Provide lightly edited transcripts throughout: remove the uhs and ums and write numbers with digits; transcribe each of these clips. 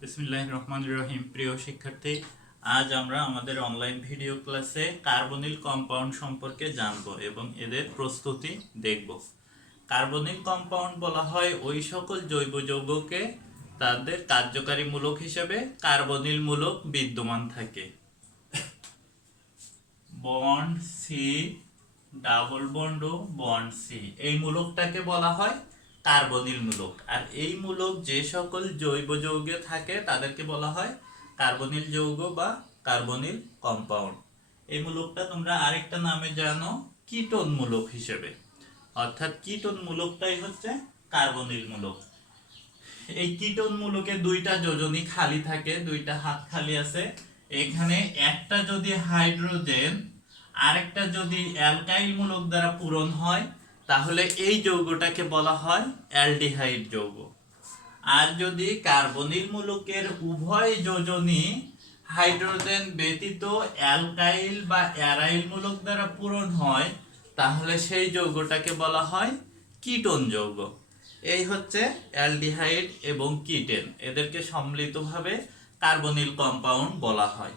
বিসমিল্লাহির রহমানির রহিম। প্রিয় শিক্ষার্থী, আজ আমরা আমাদের অনলাইন ভিডিও ক্লাসে কার্বনিল কম্পাউন্ড সম্পর্কে জানব এবং এদের প্রস্তুতি দেখব। কার্বনিল কম্পাউন্ড বলা হয় ওই সকল জৈব যৌগকে তাদের কার্যকারী মূলক হিসেবে কার্বনিল মূলক বিদ্যমান থাকে। বন্ড সি, ডাবল বন্ড ও বন্ড সি, এই মূলকটাকে বলা হয় কার্বনিল মূলক। আর এই মূলক যে সকল জৈব যৌগে থাকে তাদেরকে বলা হয় কার্বনিল যৌগ বা কার্বনিল কম্পাউন্ড। এই মূলকটা তোমরা আরেকটা নামে জানো কিটোন মূলক হিসেবে, অর্থাৎ কিটোন মূলকটাই হচ্ছে কার্বনিল মূলক। এই কিটোন মূলকে দুইটা যোজনী খালি থাকে, দুইটা হাত খালি আছে। এখানে একটা যদি হাইড্রোজেন আরেকটা যদি অ্যালকাইল মূলক দ্বারা পূরণ হয় তাহলে এই যৌগটাকে বলা হয় অ্যালডিহাইড যৌগ। আর যদি কার্বনিল মূলকের উভয় যোজনী হাইড্রোজেন ব্যতীত অ্যালকাইল বা অ্যারাইল মূলক দ্বারা পূরণ হয় তাহলে সেই যৌগটাকে বলা হয় কিটোন যৌগ। এই হচ্ছে অ্যালডিহাইড এবং কিটেন, এদেরকে সম্মিলিতভাবে কার্বনিল কম্পাউন্ড বলা হয়।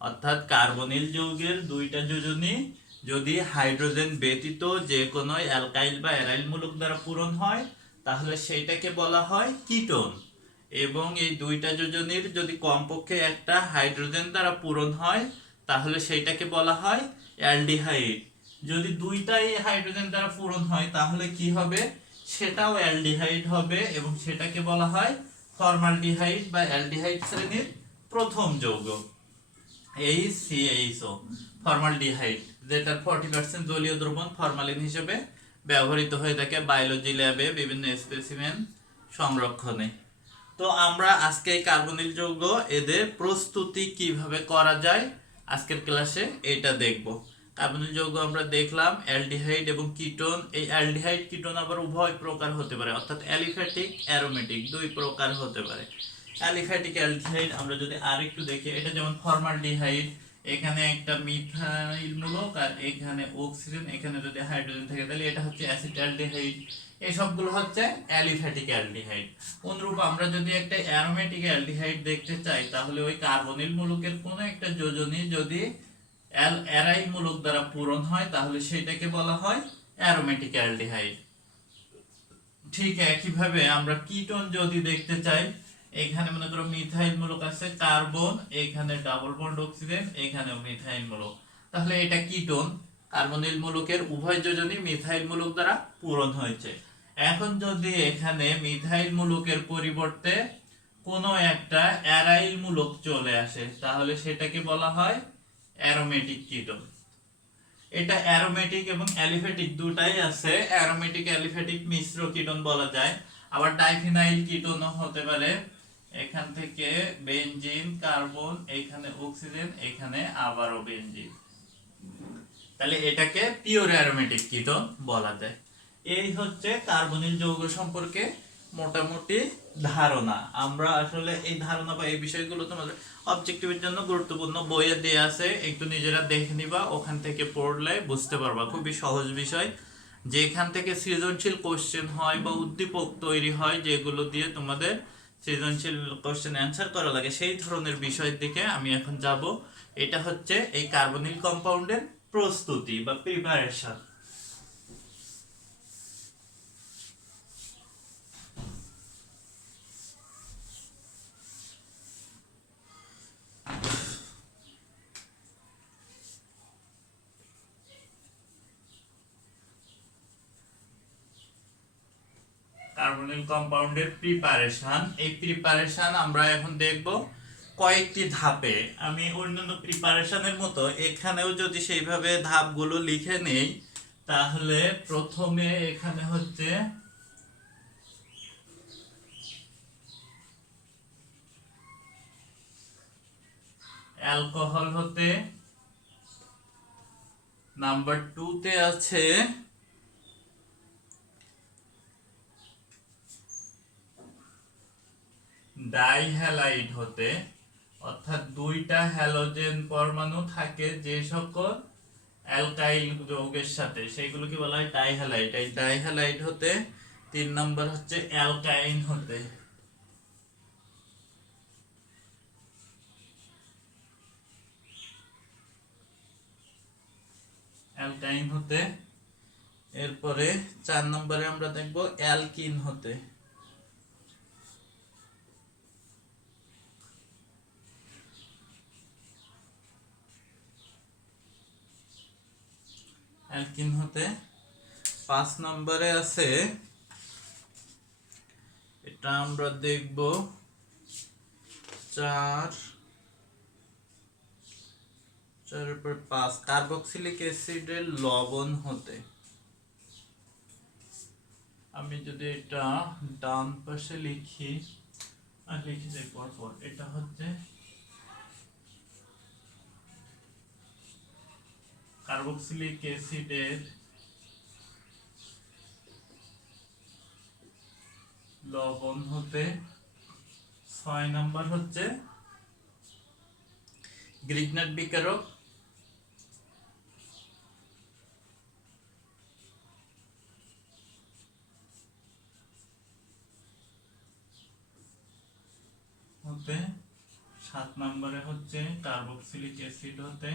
অর্থাৎ কার্বনিল যৌগের দুইটা যোজনী যদি হাইড্রোজেন ব্যতীত যে কোনো অ্যালকাইল বা অ্যারাইল মূলক দ্বারা পূরণ হয় তাহলে সেইটাকে বলা হয় কিটোন। এবং এই দুইটা যোজনীর যদি কমপক্ষে একটা হাইড্রোজেন দ্বারা পূরণ হয় তাহলে সেইটাকে বলা হয় অ্যালডিহাইড। যদি দুইটাই হাইড্রোজেন দ্বারা পূরণ হয় তাহলে কি হবে, সেটাও অ্যালডিহাইড হবে এবং সেটাকে বলা হয় ফর্মালডিহাইড বা অ্যালডিহাইড শ্রেণীর প্রথম যৌগ। HCHO ফর্মালডিহাইড, যেটা 40% জলীয় দ্রবণ ফরমালিন হিসেবে ব্যবহৃত হয়ে থাকে বায়োলজি ল্যাবে বিভিন্ন স্পেসিমেন সংরক্ষণে। তো আমরা আজকে এই কার্বনিল যৌগ এদের প্রস্তুতি কিভাবে করা যায় আজকের ক্লাসে এটা দেখব। কার্বনিল যৌগ আমরা দেখলাম অ্যালডিহাইড এবং কিটোন। এই অ্যালডিহাইড কিটোন আবার উভয় প্রকার হতে পারে, অর্থাৎ অ্যালিফ্যাটিক অ্যারোমেটিক দুই প্রকার হতে পারে। অ্যালিফ্যাটিক অ্যালডিহাইড আমরা যদি আরেকটু দেখি, এটা যেমন ফর্মালডিহাইড, এখানে একটা মিথাইল মূলক আর এখানে অক্সিজেন, এখানে যদি হাইড্রোজেন থাকে তাহলে এটা হচ্ছে অ্যাসিটালডিহাইড। এই সবগুলো হচ্ছে অ্যালিফ্যাটিক অ্যালডিহাইড। অনুরূপ আমরা যদি একটা অ্যারোমেটিক অ্যালডিহাইড দেখতে চাই তাহলে ওই কার্বনিল মূলকের কোনো একটা যোজনী যদি অ্যারাইল মূলক দ্বারা পূরণ হয় তাহলে সেটাকে বলা হয় অ্যারোমেটিক অ্যালডিহাইড। ঠিক একইভাবে আমরা কিটোন যদি দেখতে চাই, এখানে মনে করো মিথাইল মূলক আছে কার্বন, এখানে ডাবল বন্ড অক্সিজেন, এখানেও মিথাইল মূলক, তাহলে এটা কিটোন। কার্বনিল মূলকের উভয় যোজনী মিথাইল মূলক দ্বারা পূরণ হয়েছে। এখন যদি এখানে মিথাইল মূলকের পরিবর্তে কোনো একটা অ্যারাইল মূলক চলে আসে তাহলে সেটাকে বলা হয় অ্যারোমেটিক কিটোন। এটা অ্যারোমেটিক এবং অ্যালিফ্যাটিক দুটাই আছে, অ্যারোমেটিক অ্যালিফ্যাটিক মিশ্র কিটোন বলা যায়। আবার ডাইফিনাইল কিটোনও হতে পারে, এখান থেকে বেনজিন কার্বন, এখানে অক্সিজেন, এখানে আবারও বেনজিন, তাহলে এটাকে পিওর অ্যারোমেটিক কিটোন বলা যায়। এই হচ্ছে কার্বনিল যৌগ সম্পর্কে মোটামুটি ধারণা। আমরা আসলে এই ধারণা বা এই বিষয়গুলো তোমাদের অবজেক্টিভের জন্য গুরুত্বপূর্ণ বইয়ে দেয়া আছে, একটু নিজেরা দেখে নিবা, ওখান থেকে পড়লে বুঝতে পারবা। খুবই সহজ বিষয়, যেখান থেকে সৃজনশীল কোশ্চেন হয় বা উদ্দীপক তৈরি হয় যেগুলো দিয়ে তোমাদের সৃজনশীল কোশ্চেন অ্যান্সার করা লাগে, সেই ধরনের বিষয়ের দিকে আমি এখন যাব। এটা হচ্ছে এই কার্বনিল কম্পাউন্ডের প্রস্তুতি বা প্রিপারেশন। কার্বনিল কম্পাউন্ডের প্রিপারেশন, এই প্রিপারেশন আমরা এখন দেখব কয়েকটি ধাপে। আমি অন্যান্য প্রিপারেশনের মতো এখানেও যদি সেইভাবে ধাপগুলো লিখে নেই তাহলে প্রথমে এখানে হচ্ছে অ্যালকোহল হতে, নাম্বার 2 তে আছে ডাইহ্যালাইড হতে, অর্থাৎ দুইটা হ্যালোজেন পরমাণু থাকে যে সকল অ্যালকাইল যৌগের সাথে সেগুলোকে বলা হয় ডাইহ্যালাইড। এই ডাইহ্যালাইড হতে 3 নম্বর হচ্ছে অ্যালকাইন হতে, অ্যালকাইন হতে। এরপরে 4 নম্বরে আমরা দেখব অ্যালকিন হতে। অ্যালকিন হতে 5 নম্বরে আছে, এটা আমরা দেখব 4 4 পর 5 কার্বক্সিলিক অ্যাসিডের লবণ হতে। আমি যদি এটা ডান পাশে লিখি আর লিখে যাই পর এটা হচ্ছে কার্বক্সিলিক অ্যাসিডের লবণ হতে। 6 নাম্বার হচ্ছে গ্রিগনাট বিকারক হতে। 7 নম্বরে হচ্ছে কার্বক্সিলিক অ্যাসিড হতে।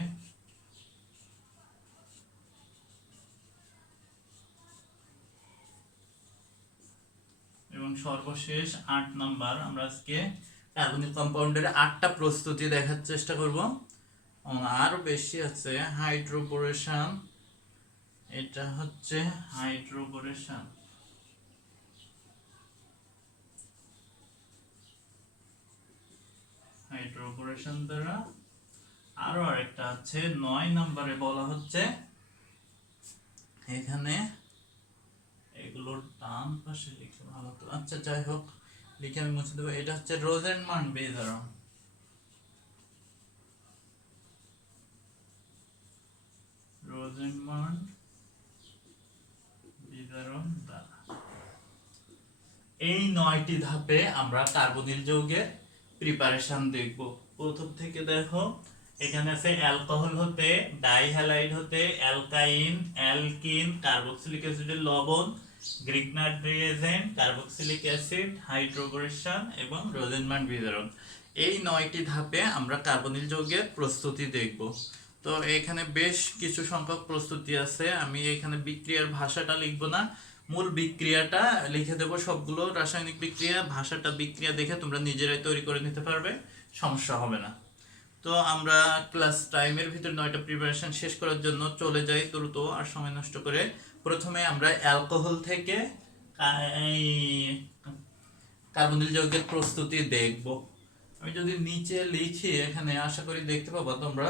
এবং সর্বশেষ 8 নাম্বার, আমরা আজকে কার্বনিক কম্পাউন্ডের 8টা প্রস্তুতি দেখার চেষ্টা করব। আরো বেশি আছে হাইড্রোবোরেশন, এটা হচ্ছে হাইড্রোবোরেশন। হাইড্রোবোরেশন দ্বারা আরো আরেকটা আছে 9 নম্বরে বলা হচ্ছে, এখানে এগুলোর ডান পাশে লিখলে ভালো হতো। আচ্ছা যাই হোক, লিখে আমি মুছে দেবো। এটা হচ্ছে রোজেনমান বিজারণ। রোজেনমান বিজারণ দ্বারা এই 9টি ধাপে আমরা কার্বনিল যৌগের প্রিপারেশন দেখব। প্রথম থেকে দেখো, এখানে আছে অ্যালকোহল হতে, ডাইহ্যালাইড হতে, অ্যালকাইন, অ্যালকিন, কার্বক্সিলিক অ্যাসিডের লবণ, গ্রিগনাট রিয়েজেন্ট, কার্বক্সিলিক অ্যাসিড, হাইড্রোবোরেশন এবং রোজেনমান বিজারণ। এই 9টি ধাপে আমরা কার্বনিল যৌগের প্রস্তুতি দেখব। তো এখানে বেশ কিছু সংখ্যক প্রস্তুতি আছে। আমি এখানে বিক্রিয়ার ভাষাটা লিখব না, মূল বিক্রিয়াটা লিখে দেব। সবগুলো রাসায়নিক বিক্রিয়া, ভাষাটা বিক্রিয়া দেখে তোমরা নিজেরাই তৈরি করে নিতে পারবে, সমস্যা হবে না। তো আমরা ক্লাস টাইমের ভিতর 9টা প্রিপারেশন শেষ করার জন্য চলে যাই দ্রুত আর সময় নষ্ট করে। প্রথমে আমরা অ্যালকোহল থেকে এই কার্বনিল যৌগের প্রস্তুতি দেখব। আমি যদি নিচে লিখি, এখানে আশা করি দেখতে পাবো তোমরা,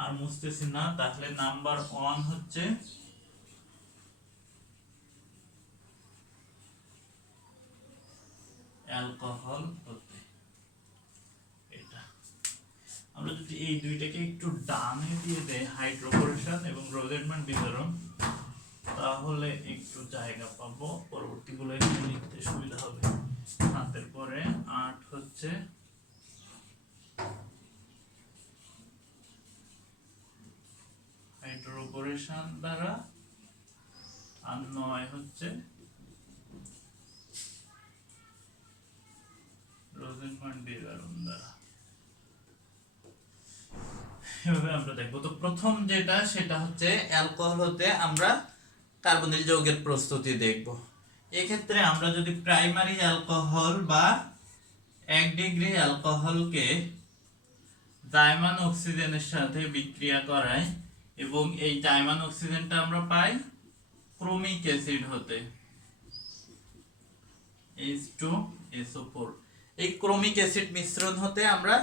আর মুছতেছি না। তাহলে নাম্বার 1 হচ্ছে অ্যালকোহল হতে। এটা আমরা যদি এই দুইটাকে একটু ডানে দিয়ে দেই, হাইড্রোবোরেশন এবং রোজেনমান বিজারণ, তাহলে একটু জায়গা পাবো, পরবর্তীগুলো এখানে লিখতে সুবিধা হবে। হাতের পরে 8 হচ্ছে হাইড্রোবোরেশন দ্বারা, আর 9 হচ্ছে রোজেনমান বিজারণ দ্বারা। এভাবে আমরা দেখবো। তো প্রথম যেটা, সেটা হচ্ছে অ্যালকোহল হতে আমরা কার্বনিল যৌগের প্রস্তুতি দেখব। এক্ষেত্রে আমরা যদি প্রাইমারি অ্যালকোহল বা 1 ডিগ্রি অ্যালকোহলকে জাইমান অক্সিজেনের সাথে বিক্রিয়া করাই, এবং এই জাইমান অক্সিজেনটা আমরা পাই ক্রোমিক অ্যাসিড হতে, H2SO4। এই ক্রোমিক অ্যাসিড মিশ্রণ হতে আমরা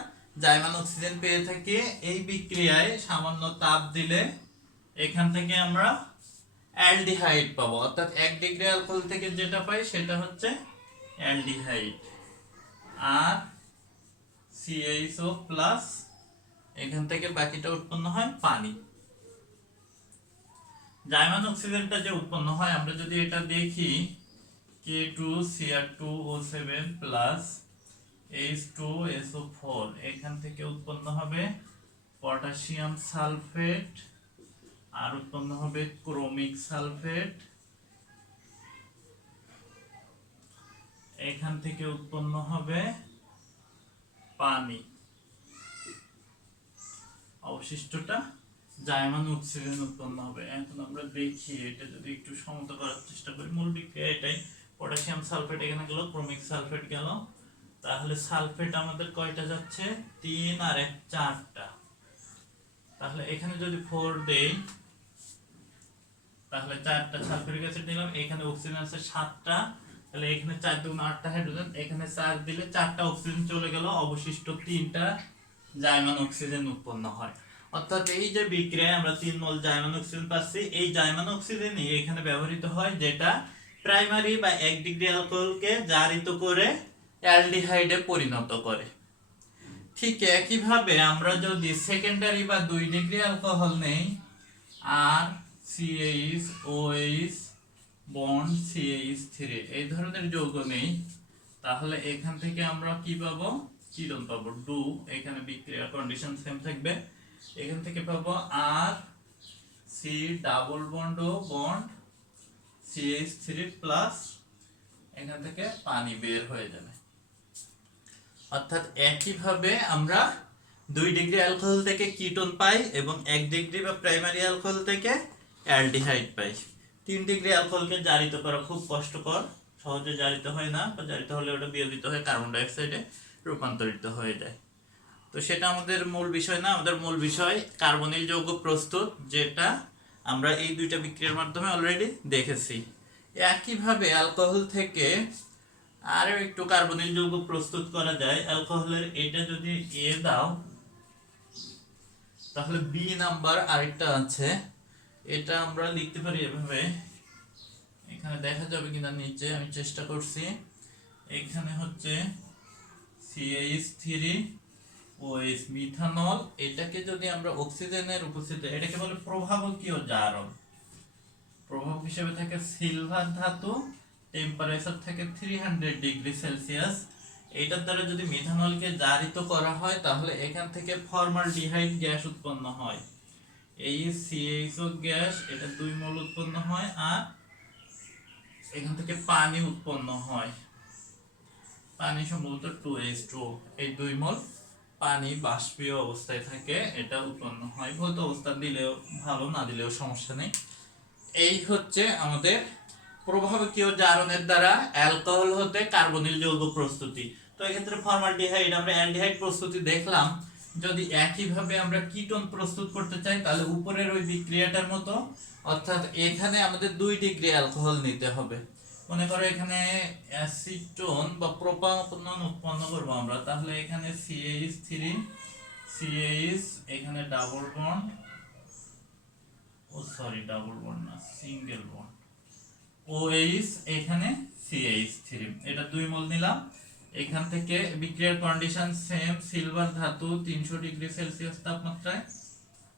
জাইমান অক্সিজেন পেয়ে থাকি। এই বিক্রিয়ায় সামান্য তাপ দিলে এখান থেকে আমরা অ্যালডিহাইড পাবো, অর্থাৎ 1 ডিগ্রি অ্যালকোহল থেকে যেটা পাই সেটা হচ্ছে অ্যালডিহাইড। আর CHO প্লাস, এখান থেকে বাকিটা উৎপন্ন হয় পানি। জাইমান অক্সিজেনটা যে উৎপন্ন হয়, আমরা যদি এটা দেখি, K2Cr2O7 প্লাস H2SO4, এখান থেকে উৎপন্ন হবে পটাশিয়াম সালফেট, আর উৎপন্ন হবে ক্রোমিক সালফেট। এখান থেকে উৎপন্ন হবে পানি। অবশিষ্টটা জাইমান অক্সিজেন উৎপন্ন হবে। এখন আমরা দেখি এটা যদি একটু সমতা করার চেষ্টা করি, মূল বিক্রিয়া এটাই। পটাশিয়াম সালফেট এখানে গেল, ক্রোমিক সালফেট গেল, তাহলে সালফেট আমাদের কয়টা যাচ্ছে, 3 আর 1 4টা। তাহলে এখানে যদি 4 দেই তাহলে 4টা সালফিউরিক অ্যাসিড নিলাম, এখানে অক্সিজেন আছে 7টা, তাহলে এখানে 4 দুগুণ 8টা হাইড্রোজেন, এখানে 4 দিলে 4টা অক্সিজেন চলে গেল, অবশিষ্ট 3টা জাইমান অক্সিজেন উৎপন্ন হয়। অর্থাৎ এই যে বিক্রিয়ায় আমরা 3 মোল জাইমান অক্সিজেন পাচ্ছি, এই জাইমান অক্সিজেনই এখানে ব্যবহৃত হয়, যেটা প্রাইমারি বা 1 ডিগ্রি অ্যালকোহলকে জারিত করে অ্যালডিহাইডে পরিণত করে। ঠিক একইভাবে আমরা যদি সেকেন্ডারি বা 2 ডিগ্রি অ্যালকোহল নেই, আর CH OH বন্ড CH3 এই ধরনের যৌগ নেই, তাহলে এখান থেকে আমরা কি পাবো, কিরণ পাবো, ডু। এখানে বিক্রিয়ার কন্ডিশন সেম থাকবে, এখান থেকে পাবো আর সি ডাবল বন্ড ও বন্ড CH3 প্লাস, এখান থেকে পানি বের হয়ে যাবে। অর্থাৎ একইভাবে আমরা 2 ডিগ্রি অ্যালকোহল থেকে কিটোন পাই এবং 1 ডিগ্রি বা প্রাইমারি অ্যালকোহল থেকে অ্যালডিহাইড পাই। 3 ডিগ্রি অ্যালকোহলকে জারিত করা খুব কষ্টকর, সহজে জারিত হয় না, বা জারিত হলে ওটা বিয়োজিত হয়ে কার্বন ডাই অক্সাইডে রূপান্তরিত হয়ে যায়। তো সেটা আমাদের মূল বিষয় না, আমাদের মূল বিষয় কার্বনিল যৌগ প্রস্তুত, যেটা আমরা এই দুইটা বিক্রিয়ার মাধ্যমে অলরেডি দেখেছি। একইভাবে অ্যালকোহল থেকে আরো একটু কার্বনিল যৌগ প্রস্তুত করা যায়। অ্যালকোহলের এটা যদি এ দাও, তাহলে বি নাম্বার আরেকটা আছে, এটা আমরা লিখতে পারি এভাবে, এখানে দেখা যাবে কিনা নিচে, আমি চেষ্টা করছি। এখানে হচ্ছে CH3OH মিথানল, এটাকে যদি আমরা অক্সিজেনের উপস্থিতি, এটাকে বলে প্রভাবকীয় জারণ। প্রভাবক হিসেবে থাকে সিলভার ধাতু, টেম্পারেচার থাকে 300 ডিগ্রি সেলসিয়াস। এটার দ্বারা যদি মিথানলকে জারিত করা হয়, তাহলে এখান থেকে ফর্মালডিহাইড গ্যাস উৎপন্ন হয়। এই CHO গ্যাস, এটা 2 মোল উৎপন্ন হয়, আর এখান থেকে পানি উৎপন্ন হয়। পানি সম্ভবত 2H2, এই 2 মোল পানি বাষ্পীয় অবস্থায় থাকে, এটা উৎপন্ন হয়। ভৌত অবস্থা দিলেও ভালো, না দিলেও সমস্যা নেই। এই হচ্ছে আমাদের প্রভাবকীয় জারণের দ্বারা অ্যালকোহল হতে কার্বনিল যৌগ প্রস্তুতি। তো এক্ষেত্রে ফর্মালডিহাইড, আমরা অ্যালডিহাইড প্রস্তুতি দেখলাম। যদি একইভাবে আমরা কিটোন প্রস্তুত করতে চাই, তাহলে উপরের ওই বিক্রিয়াটার মতো, অর্থাৎ এখানে আমাদের 2 ডিগ্রি অ্যালকোহল নিতে হবে। মনে করো এখানে অ্যাসিটোন বা প্রোপানন উৎপন্ন করব আমরা, তাহলে এখানে CH3 CH, এখানে ডাবল বন্ড, ও সরি ডাবল বন্ড না, সিঙ্গেল বন্ড, OH, এখানে CH3, এটা 2 মোল নিলাম। এখান থেকে বিক্রিয়ার কন্ডিশন সেম, সিলভার ধাতু 300 ডিগ্রি সেলসিয়াস তাপমাত্রায়,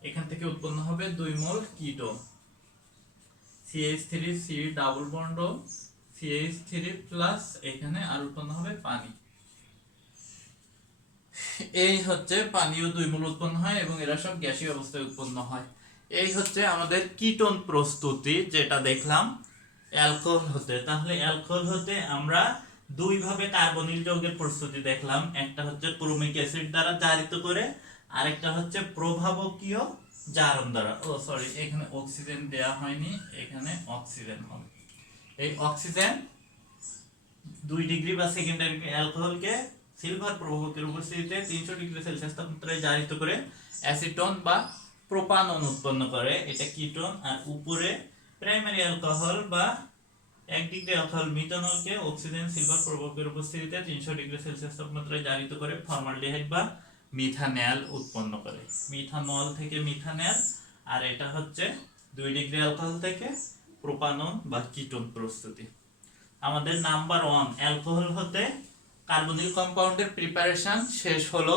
এখান থেকে উৎপন্ন হবে 2 mole ketone, CH3 C double bond ও CH3 প্লাস, এখানে আর উৎপন্ন হবে পানি। এই হচ্ছে পানিও 2 মোল উৎপন্ন হয়, এবং এরা সব গ্যাসীয় অবস্থায় উৎপন্ন হয়। এই হচ্ছে আমাদের কিটোন প্রস্তুতি, যেটা দেখলাম অ্যালকোহল হতে। তাহলে অ্যালকোহল হতে আমরা 2 ভাবে কার্বনিল যৌগের প্রস্তুতি দেখলাম, একটা হচ্ছে ক্রোমিক অ্যাসিড দ্বারা জারিত করে, আরেকটা হচ্ছে প্রভাবকীয় জারণ দ্বারা। ও সরি, এখানে অক্সিজেন দেয়া হয়নি, এখানে অক্সিজেন হবে। এই অক্সিজেন 2 ডিগ্রি বা সেকেন্ডারি অ্যালকোহলকে সিলভার প্রভাবকের উপস্থিতিতে 300 ডিগ্রি সেলসিয়াস তাপমাত্রায় জারিত করে অ্যাসিটন বা প্রোপানন উৎপন্ন করে, এটা কিটোন। আর উপরে প্রাইমারি অ্যালকোহল বা 1 ডিগ্রি অ্যালকোহল মিথানলকে অক্সিজেন সিলভার প্রভাবকের উপস্থিতিতে 300 ডিগ্রি সেলসিয়াস তাপমাত্রায় জারিত করে ফর্মালডিহাইড বা মিথানল উৎপন্ন করে। মিথানল থেকে মিথানল, আর এটা হচ্ছে 2 ডিগ্রি অ্যালকোহল থেকে প্রোপানন বা কিটোন প্রস্তুতি। আমাদের নাম্বার 1 অ্যালকোহল হতে কার্বনিল কম্পাউন্ডের প্রিপারেশন শেষ হলো।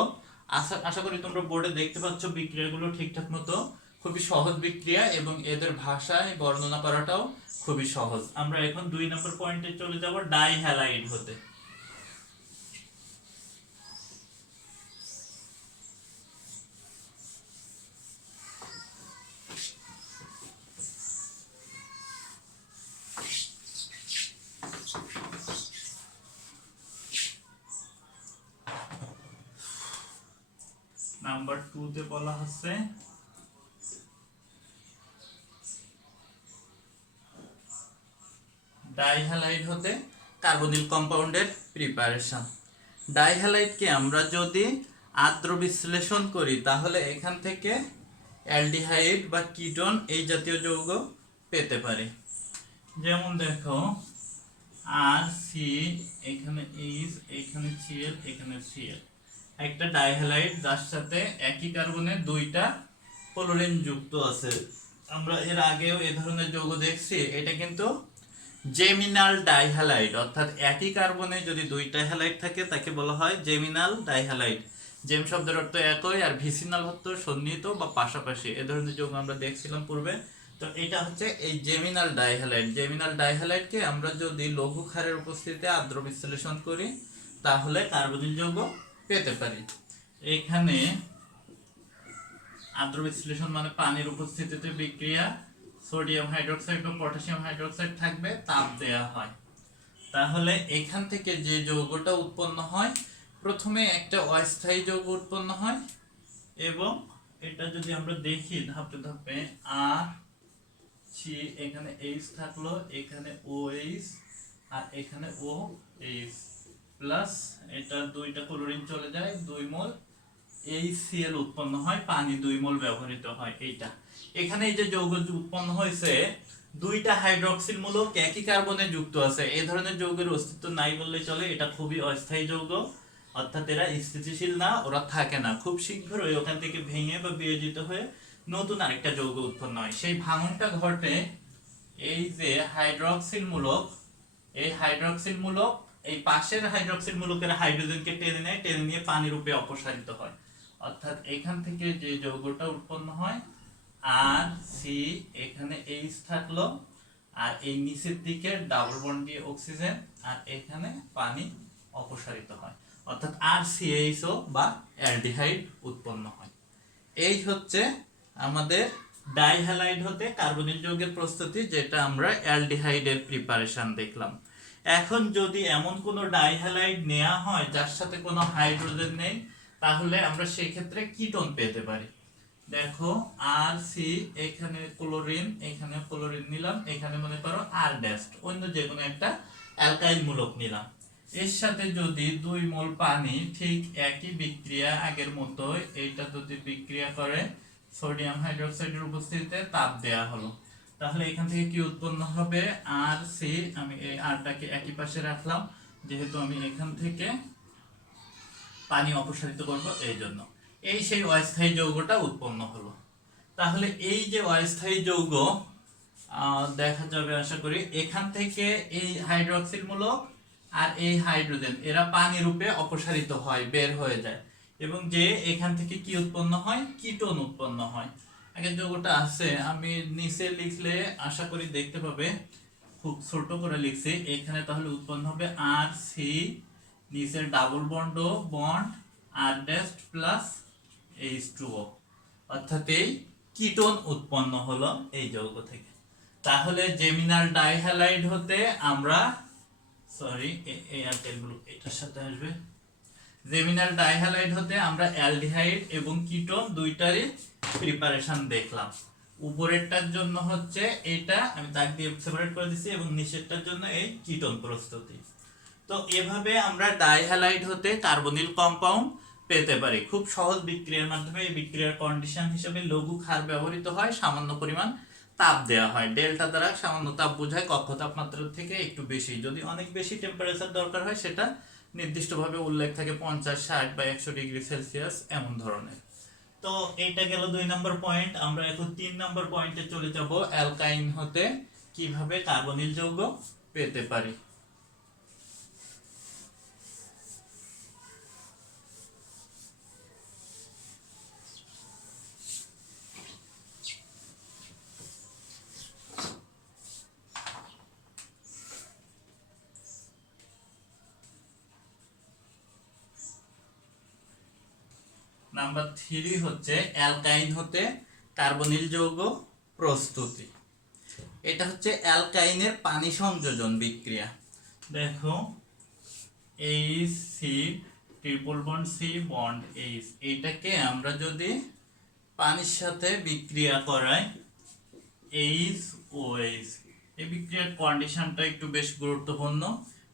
আশা করি তোমরা বোর্ডে দেখতে পাচ্ছ বিক্রিয়াগুলো ঠিকঠাক মতো। খুবই সহজ বিক্রিয়া, এবং এদের ভাষায় বর্ণনা করাটাও খুবই সহজ। আমরা এখন 2 নম্বর পয়েন্টে চলে যাব, ডাইহ্যালাইড হতে। নাম্বার 2 তে বলা হচ্ছে ডাইহ্যালাইড হতে কার্বনিল কম্পাউন্ডের প্রিপারেশন। ডাইহ্যালাইডকে আমরা যদি আদ্র বিশ্লেষণ করি তাহলে এখান থেকে অ্যালডিহাইড বা কিটোন এই জাতীয় যৌগ পেতে পারি। যেমন দেখো আর সি, এখানে এইচ, এখানে সিএল, এখানে সিএল, একটা ডাইহ্যালাইড যার সাথে একই কার্বনে দুইটা ক্লোরিন যুক্ত আছে। আমরা এর আগেও এই ধরনের যৌগ দেখছি। এটা কিন্তু জেমিনাল ডাইহ্যালাইড, অর্থাৎ একই কার্বনে যদি দুইটা হ্যালাইড থাকে তাকে বলা হয় জেমিনাল ডাইহ্যালাইড। জেম শব্দের অর্থ একই, আর ভিসিনাল অর্থ সন্নিহিত বা পাশাপাশি। এ ধরনের যৌগ আমরা দেখছিলাম পূর্বে। তো এটা হচ্ছে এই জেমিনাল ডাইহ্যালাইড। জেমিনাল ডাইহ্যালাইডকে আমরা যদি লঘু ক্ষারের উপস্থিতিতে আদ্র বিশ্লেষণ করি তাহলে কার্বনিল যৌগ পেতে পারি। এখানে আদ্র বিশ্লেষণ মানে পানির উপস্থিতিতে বিক্রিয়া, সোডিয়াম হাইড্রোক্সাইড বা পটাশিয়াম হাইড্রোক্সাইড থাকবে, তাপ দেয়া হয়। তাহলে এখান থেকে যে যৌগটা উৎপন্ন হয়, প্রথমে একটা অস্থায়ী যৌগ উৎপন্ন হয় এবং এটা যদি আমরা দেখি ধাপে ধাপে, আর সি, এখানে এইচ থাকলো, এখানে ও এইচ, আর এখানে ও এইচ প্লাস এটা দুইটা ক্লোরিন চলে যায়, 2 মোল HCl উৎপন্ন হয়, পানি 2 মোল ব্যবহৃত হয়। এইটা এখানে এই যে যৌগ উৎপন্ন হয়েছে, দুইটা হাইড্রক্সিল মূলক একই কার্বনে যুক্ত আছে। এই ধরনের যৌগের অস্তিত্ব নাই বললে চলে। এটা খুবই অস্থায়ী যৌগ, অর্থাৎ এরা স্থিতিশীল না, ওরা থাকে না। খুব শীঘ্রই ওখান থেকে ভেঙে বা বিয়োজিত হয়ে নতুন আরেকটা যৌগ উৎপন্ন হয়। সেই ভাঙনটা ঘটে এই যে হাইড্রক্সিল মূলক, এই হাইড্রক্সিল মূলক এই পাশের হাইড্রক্সিল মূলকের হাইড্রোজেনকে টেনে নেয়, টেনে নিয়ে পানি রূপে অপসারিত হয়। অর্থাৎ এখান থেকে যে যৌগটা উৎপন্ন হয় আর সি, এখানে এইচ থাকলো, আর এই নিচের দিকে ডাবল বন্ড দিয়ে অক্সিজেন, আর এখানে পানি অপসারিত হয়, অর্থাৎ RCHO বা অ্যালডিহাইড উৎপন্ন হয়। এই হচ্ছে আমাদের ডাইহ্যালাইড হতে কার্বনিল যৌগের প্রস্তুতি, যেটা আমরা অ্যালডিহাইডের প্রিপারেশন দেখলাম। এখন যদি এমন কোনো ডাইহ্যালাইড নেওয়া হয় যার সাথে কোনো হাইড্রোজেন নেই, তাহলে আমরা সেই ক্ষেত্রে কিটোন পেতে পারি। দেখো আর সি, এখানে ক্লোরিন, এখানে ক্লোরিন নিলাম, এখানে মনে করো আর ড্যাশ, অন্য যে কোনো একটা অ্যালকাইল মূলক নিলাম। এর সাথে যদি 2 মোল পানি, ঠিক একই বিক্রিয়া আগের মতোই, এইটা যদি বিক্রিয়া করে সোডিয়াম হাইড্রোক্সাইডের উপস্থিতিতে তাপ দেয়া হলো, তাহলে এখান থেকে কি উৎপন্ন হবে? আর সি, আমি এই আরটাকে একই পাশে রাখলাম যেহেতু আমি এখান থেকে পানি অপসারিত করব, এই জন্য এই সেই অস্থায়ী যৌগটা উৎপন্ন হলো। তাহলে এই যে অস্থায়ী যৌগ দেখা যাবে আশা করি, এখান থেকে এই হাইড্রক্সিল মূলক আর এই হাইড্রোজেন এরা পানি রূপে অপসারিত হয়, বের হয়ে যায়, এবং যে এখান থেকে কি উৎপন্ন হয়? কিটোন উৎপন্ন হয়। আগের যৌগটা আছে, আমি নিচে লিখলে আশা করি দেখতে পাবে, খুব ছোট করে লিখছি। এখানে তাহলে উৎপন্ন হবে আর সি, নিচের ডাবল বন্ড আর ড্যাশ প্লাস H2O, অর্থাৎ এই কিটোন উৎপন্ন হলো এই যৌগ থেকে। তাহলে জেমিনাল ডাইহ্যালাইড হতে আমরা, সরি এই অ্যালকাইলগুলো এটার সাথে আসবে, জেমিনাল ডাইহ্যালাইড হতে আমরা অ্যালডিহাইড এবং কিটোন দুইটারই প্রিপারেশন দেখলাম। উপরেরটার জন্য হচ্ছে এটা আমি দাগ দিয়ে সেপারেট করে দিছি, এবং নিচেরটার জন্য এই কিটোন প্রস্তুতি। তো এভাবে আমরা ডাইহ্যালাইড হতে কার্বনিল কম্পাউন্ড পেতে পারি খুব সহজ বিক্রিয়ার মাধ্যমে। এই বিক্রিয়ার কন্ডিশন হিসেবে লঘু ক্ষার ব্যবহৃত হয়, সামান্য পরিমাণ তাপ দেওয়া হয়। ডেল্টা দ্বারা সামান্য তাপ বোঝায় কক্ষ তাপমাত্রার থেকে একটু বেশি। যদি অনেক বেশি টেম্পারেচার দরকার হয় সেটা নির্দিষ্টভাবে উল্লেখ থাকে 50, 60 বা 100 ডিগ্রি সেলসিয়াস এমন ধরনের। তো এইটা গেল 2 নম্বর পয়েন্ট। আমরা এখন 3 নম্বর পয়েন্টে চলে যাব, অ্যালকাইন হতে কিভাবে কার্বনিল যৌগ পেতে পারি। নাম্বার 3 হচ্ছে অ্যালকাইন হতে কার্বনিল যৌগ প্রস্তুতি। এটা হচ্ছে অ্যালকাইনের পানি সংযোজন বিক্রিয়া। দেখো HC triple bond C bond H, এটাকে আমরা যদি পানির সাথে বিক্রিয়া করাই HOH, এই বিক্রিয়ার কন্ডিশনটা একটু বেশ গুরুত্বপূর্ণ।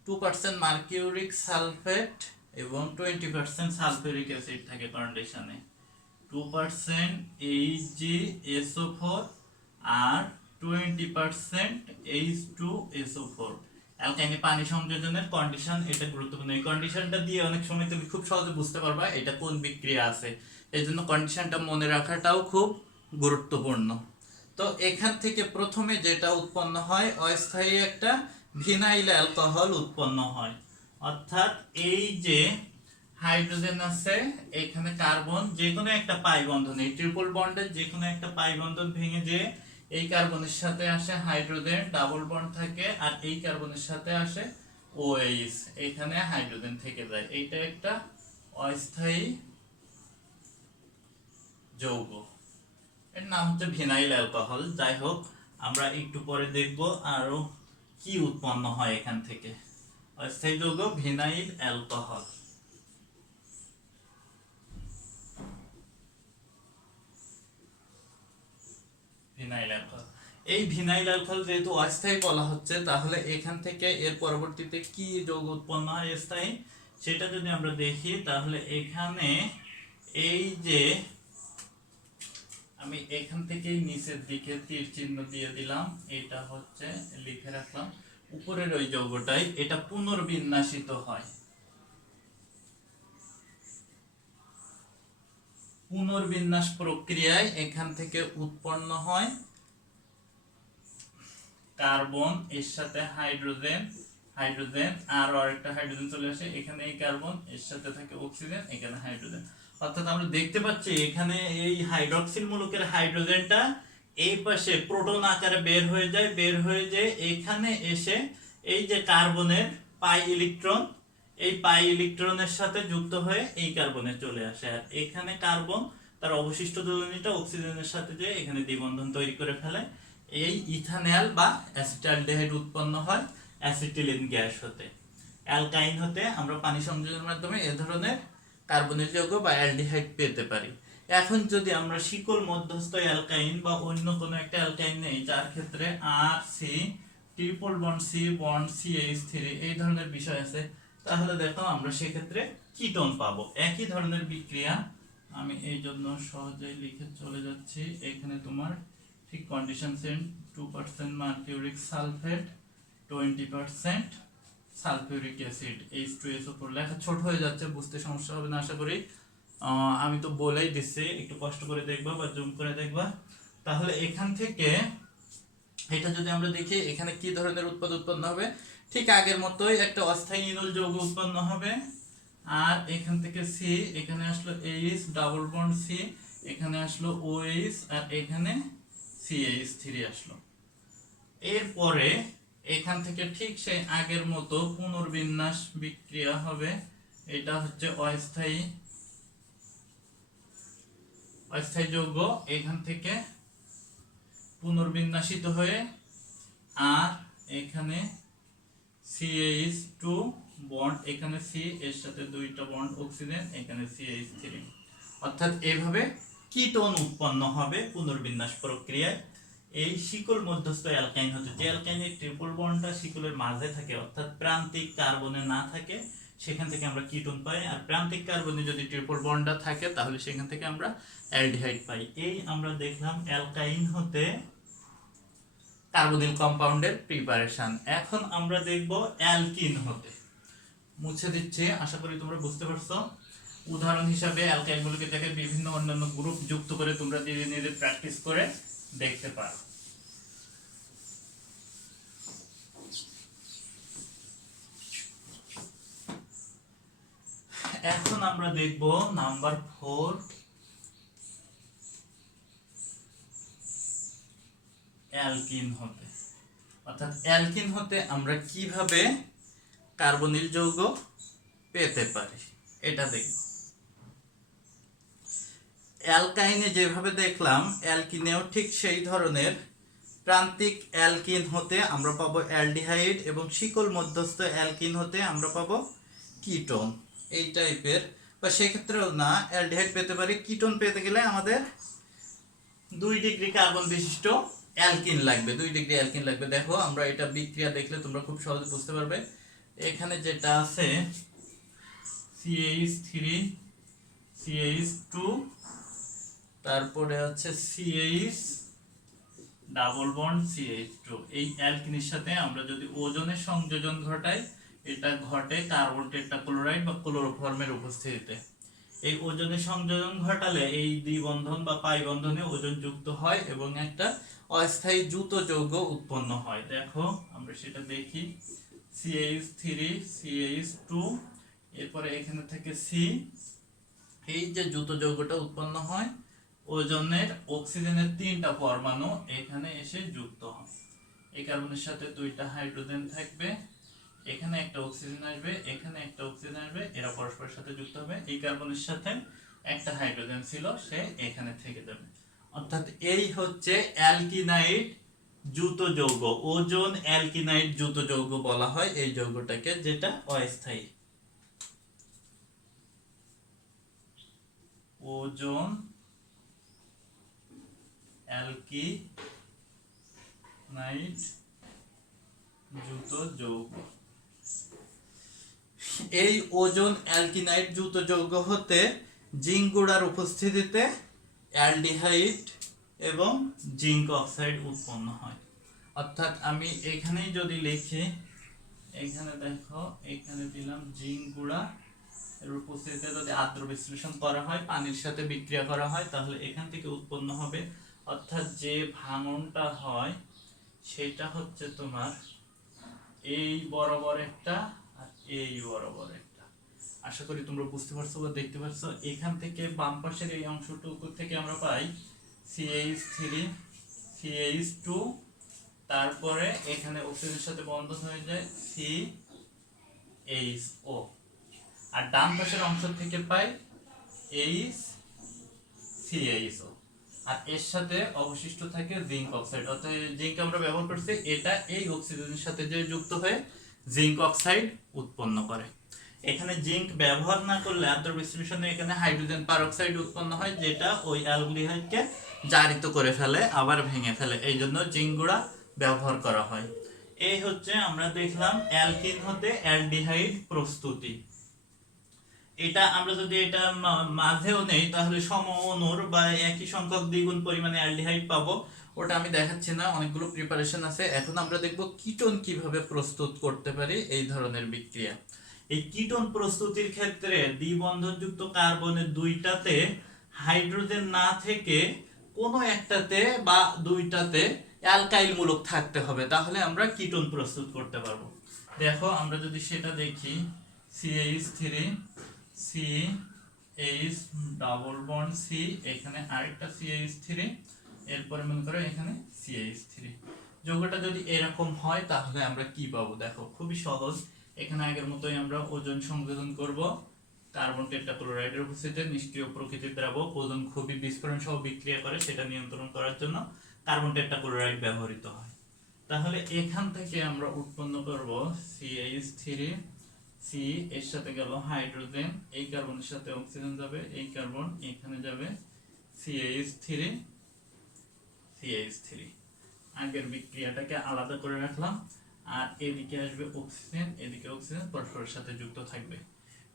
2% মার্কিউরিক সালফেট এবং 20% সালফিউরিক অ্যাসিড থাকে কন্ডিশনে। 2% HgSO4 আর 20% H2SO4 অ্যালকাইনে পানি সংযোজনের কন্ডিশন, এটা গুরুত্বপূর্ণ। এই কন্ডিশনটা দিয়ে অনেক সময় তুমি খুব সহজে বুঝতে পারবা এটা কোন বিক্রিয়া আছে, এই জন্য কন্ডিশনটা মনে রাখাটাও খুব গুরুত্বপূর্ণ। তো এখান থেকে প্রথমে যেটা উৎপন্ন হয়, অস্থায়ী একটা ভিনাইল অ্যালকোহল উৎপন্ন হয়। অর্থাৎ এই যে হাইড্রোজেন আছে, এখানে কার্বন, যে কোনো একটা পাই বন্ধন, এই ট্রিপল বন্ডের যে কোনো একটা পাই বন্ধন ভেঙে যে এই কার্বনের সাথে আসে হাইড্রোজেন, ডাবল বন্ড থাকে, আর এই কার্বনের সাথে আসে OH, এখানে হাইড্রোজেন থেকে যায়। এইটা একটা অস্থায়ী যৌগ, এর নাম হচ্ছে ভিনাইল অ্যালকোহল। যাই হোক, আমরা একটু পরে দেখব আরো কি উৎপন্ন হয় এখান থেকে। অস্থায়ী যৌগ ভিনাইল অ্যালকোহল। ভিনাইল অ্যালকোহল, এই ভিনাইল অ্যালকোহল যেহেতু অস্থায়ী বলা হচ্ছে, তাহলে এখান থেকে এর পরবর্তীতে কি যৌগ উৎপন্ন হয় স্থায়ী, সেটা যদি আমরা দেখি, তাহলে এখানে এই যে আমি এখান থেকে নিচের দিকে তীর চিহ্ন দিয়ে দিলাম, এটা হচ্ছে লিখে রাখলাম, উপরের ওই যৌগটাই, এটা পুনর্বিন্যাসিত হয়। পুনর্বিন্যাস প্রক্রিয়ায় এখান থেকে উৎপন্ন হয় কার্বন, এর সাথে হাইড্রোজেন, হাইড্রোজেন আর আরেকটা হাইড্রোজেন চলে আসে, এখানে এই কার্বন, এর সাথে থাকে অক্সিজেন, এখানে হাইড্রোজেন। অর্থাৎ আমরা দেখতে পাচ্ছি এখানে এই হাইড্রক্সিল মূলকের হাইড্রোজেনটা এই পাশে প্রোটন আকারে বের হয়ে যায়, বের হয়ে যায় এখানে এসে এই যে কার্বনের পাই ইলেকট্রন, এই পাই ইলেকট্রনের সাথে যুক্ত হয়ে এই কার্বনে চলে আসে, আর এখানে কার্বন তার অবশিষ্ট যোজনীটা অক্সিজেনের সাথে যে এখানে দ্বিবন্ধন তৈরি করে ফেলে। এই ইথানল বা অ্যাসিটালডিহাইড উৎপন্ন হয় অ্যাসিটিলিন গ্যাস হতে। অ্যালকাইন হতে আমরা পানি সংযোজনের মাধ্যমে এ ধরনের কার্বনিক যৌগ বা অ্যালডিহাইড পেতে পারি। এখন যদি আমরা শিকল মধ্যস্থ অ্যালকাইন বা অন্য কোনো একটা অ্যালকাইন নেই, যার ক্ষেত্রে আর C triple bond C bond CH3 এই ধরনের বিষয় আছে, তাহলে দেখো আমরা সেক্ষেত্রে কিটোন পাবো। একই ধরনের বিক্রিয়া, আমি এই জন্য সহজেই লিখে চলে যাচ্ছি। এখানে তোমার ঠিক condition same, 2% mercuric sulphate, 20% sulphuric acid, H2SO4। লেখা ছোট হয়ে যাচ্ছে, বুঝতে সমস্যা হবে না আশা করি। আমি তো বলেই দিচ্ছি, একটু কষ্ট করে দেখবা বা জুম করে দেখবা। তাহলে এখান থেকে এটা যদি আমরা দেখি, এখানে কি ধরনের উৎপন্ন হবে, ঠিক আগের মতোই একটা অস্থায়ী ইনল যৌগ উৎপন্ন হবে। আর এখান থেকে সি, এখানে আসলো H ডাবল বন্ড সি, এখানে আসলো OH, আর এখানে CH3 আসলো। এরপরে এখান থেকে ঠিক সেই আগের মতো পুনর্বিন্যাস বিক্রিয়া হবে। এটা হচ্ছে অস্থায়ী যৌগ, এখান থেকে পুনর্বিন্যাসিত হয়ে আর এখানে CH2 বন্ড, এখানে C এর সাথে দুইটা বন্ড অক্সিজেন, এখানে CH3। অর্থাৎ এইভাবে কিটোন উৎপন্ন হবে পুনর্বিন্যাস প্রক্রিয়ায়। এই শিকল মধ্যস্থ অ্যালকাইন হতে, যে অ্যালকাইনের ট্রিপল বন্ডটা শিকলের মাঝে থাকে, অর্থাৎ প্রান্তিক কার্বনে না থাকে, সেখান থেকে আমরা কিটোন পাই। আর প্রান্তিক কার্বনে যদি ট্রিপল বন্ডটা থাকে, তাহলে সেখান থেকে আমরা অ্যালডিহাইড পাই। এই আমরা দেখলাম অ্যালকাইন হতে কার্বনিল কম্পাউন্ডের প্রিপারেশন। এখন আমরা দেখব অ্যালকিন হতে। মুছে দিচ্ছি, আশা করি তোমরা বুঝতে পারছো। উদাহরণ হিসাবে অ্যালকাইনগুলোকে দেখে বিভিন্ন অন্যান্য গ্রুপ যুক্ত করে তোমরা ধীরে ধীরে প্র্যাকটিস করে দেখতে পারো। এখন আমরা দেখব নাম্বার 4, অ্যালকিন হতে। অর্থাৎ অ্যালকিন হতে আমরা কিভাবে কার্বনিল যৌগ পেতে পারি এটা দেখব। অ্যালকাইনে যেভাবে দেখলাম, অ্যালকিনেও ঠিক সেই ধরনের প্রান্তিক অ্যালকিন হতে আমরা পাবো অ্যালডিহাইড, এবং শিকল মধ্যস্থ অ্যালকিন হতে আমরা পাবো কিটোন। এই টাইপের, বা সেক্ষেত্রেও না অ্যালডিহাইড পেতে পারি। কিটোন পেতে গেলে আমাদের 2 ডিগ্রি কার্বন বিশিষ্ট অ্যালকিন লাগবে, 2 ডিগ্রি অ্যালকিন লাগবে। দেখো আমরা এটা বিক্রিয়া দেখলে তোমরা খুব সহজে বুঝতে পারবে। এখানে যেটা আছে CH3 CH2, তারপরে হচ্ছে CH ডাবল বন্ড CH2। এই অ্যালকিনের সাথে আমরা যদি ওজনের সংযোজন ঘটাই, এটা ঘটে কার্বন টেট্রাক্লোরাইড বা ক্লোরোফর্মের উপস্থিতিতে। এই ওজনের সংযোজন ঘটালে এই দ্বিবন্ধন বা পাই বন্ধনে ওজন যুক্ত হয় এবং একটা অস্থায়ী যুত যৌগ উৎপন্ন হয়। দেখো আমরা সেটা দেখি, CH3 CH2, এরপরে এখানে থেকে C। এই যে যুত যৌগটা উৎপন্ন হয়, ওজনের অক্সিজেনের 3টা পরমাণু এখানে এসে যুক্ত হয়। এই কার্বনের সাথে 2টা হাইড্রোজেন থাকবে, এখানে একটা অক্সিজেন আসবে, এখানে একটা অক্সিজেন আসবে, এরা পরস্পরের সাথে যুক্ত হবে। এই কার্বনের সাথে একটা হাইড্রোজেন ছিল, সে এখানে থেকে যাবে। অর্থাৎ এই হচ্ছে অ্যালকিনাইড যুত যৌগ। ওজোন অ্যালকিনাইড যুত যৌগ বলা হয় এই যৌগটাকে, যেটা অস্থায়ী। ওজোন অ্যালকিনাইড যুত যৌগ। এই ওজোন অ্যালকিনাইড যুত যৌগ হতে জিঙ্ক গুঁড়ার উপস্থিতিতে অ্যালডিহাইড এবং জিঙ্ক অক্সাইড উৎপন্ন হয়। অর্থাৎ আমি এখানেই যদি লিখি, এখানে দেখো এখানে দিলাম জিঙ্ক গুঁড়া এর উপস্থিতিতে যদি আদ্র বিশ্লেষণ করা হয়, পানির সাথে বিক্রিয়া করা হয়, তাহলে এখান থেকে উৎপন্ন হবে। অর্থাৎ যে ভাঙনটা হয় সেটা হচ্ছে তোমার এই বরাবর একটা আর এই বরাবর একটা। আশা করি তোমরা বুঝতে পারছো বা দেখতে পাচ্ছ। এখান থেকে বাম পাশের এই অংশটুকু থেকে আমরা পাই CH3 CH2, তারপরে এখানে অক্সিজেনের সাথে বন্ধন হয়ে যায় CHO, আর ডান পাশের অংশ থেকে পাই HCHO, আর এর সাথে অবশিষ্ট থাকে জিঙ্ক অক্সাইড। অর্থাৎ জিঙ্ক আমরা ব্যবহার করছি, এটা এই অক্সিজেনের সাথে যে যুক্ত হয়ে জিঙ্ক অক্সাইড উৎপন্ন করে। এখানে জিঙ্ক ব্যবহার না করলে আদ্র বিশ্লেষণে এখানে হাইড্রোজেন পারঅক্সাইড উৎপন্ন হয়, যেটা ওই অ্যালডিহাইডকে জারিত করে ফেলে, আবার ভেঙে ফেলে। এই জন্য জিঙ্ক গুঁড়া ব্যবহার করা হয়। এই হচ্ছে আমরা দেখলাম অ্যালকিন হতে অ্যালডিহাইড প্রস্তুতি। এটা আমরা যদি এটা মাঝেও নেই, তাহলে সম অনুর বা একই সংখ্যক দ্বিগুণ পরিমাণে অ্যালডিহাইড পাবো। ওটা আমি দেখাচ্ছি না, অনেকগুলো প্রিপারেশন আছে। এখন আমরা দেখব কিটোন কিভাবে প্রস্তুত করতে পারি এই ধরনের বিক্রিয়া। এই কিটোন প্রস্তুতির ক্ষেত্রে দ্বিবন্ধনযুক্ত কার্বনের 2টাতে হাইড্রোজেন না থেকে কোনো একটাতে বা 2টাতে অ্যালকাইল মূলক থাকতে হবে, তাহলে আমরা কিটোন প্রস্তুত করতে পারবো। দেখো আমরা যদি সেটা দেখি, CH3 CH double bond C, এখানে আরেকটা CH3, এরপরে মনে করো এখানে CH3। যৌগটা যদি এরকম হয় তাহলে আমরা কি পাবো? দেখো খুবই সহজ। এখানে আগের মতোই আমরা ওজন সংযোজন করব। কার্বন টেট্রাক্লোরাইডের উপস্থিতিতে নিষ্ক্রিয় প্রকৃতির দ্রাবক ওজন খুবই বিস্ফোরণ সহ বিক্রিয়া করে, সেটা নিয়ন্ত্রণ করার জন্য কার্বন টেট্রাক্লোরাইড ব্যবহৃত হয়। তাহলে এখান থেকে আমরা উৎপন্ন করব CH3 C, এর সাথে গেল হাইড্রোজেন, এই কার্বনের সাথে অক্সিজেন যাবে, এই কার্বন এখানে যাবে CH3 আগের বিক্রিয়াটাকে আলাদা করে রাখলাম, আর এদিকে আসবে অক্সিজেন, এদিকে অক্সিজেন পরস্পরের সাথে যুক্ত থাকবে।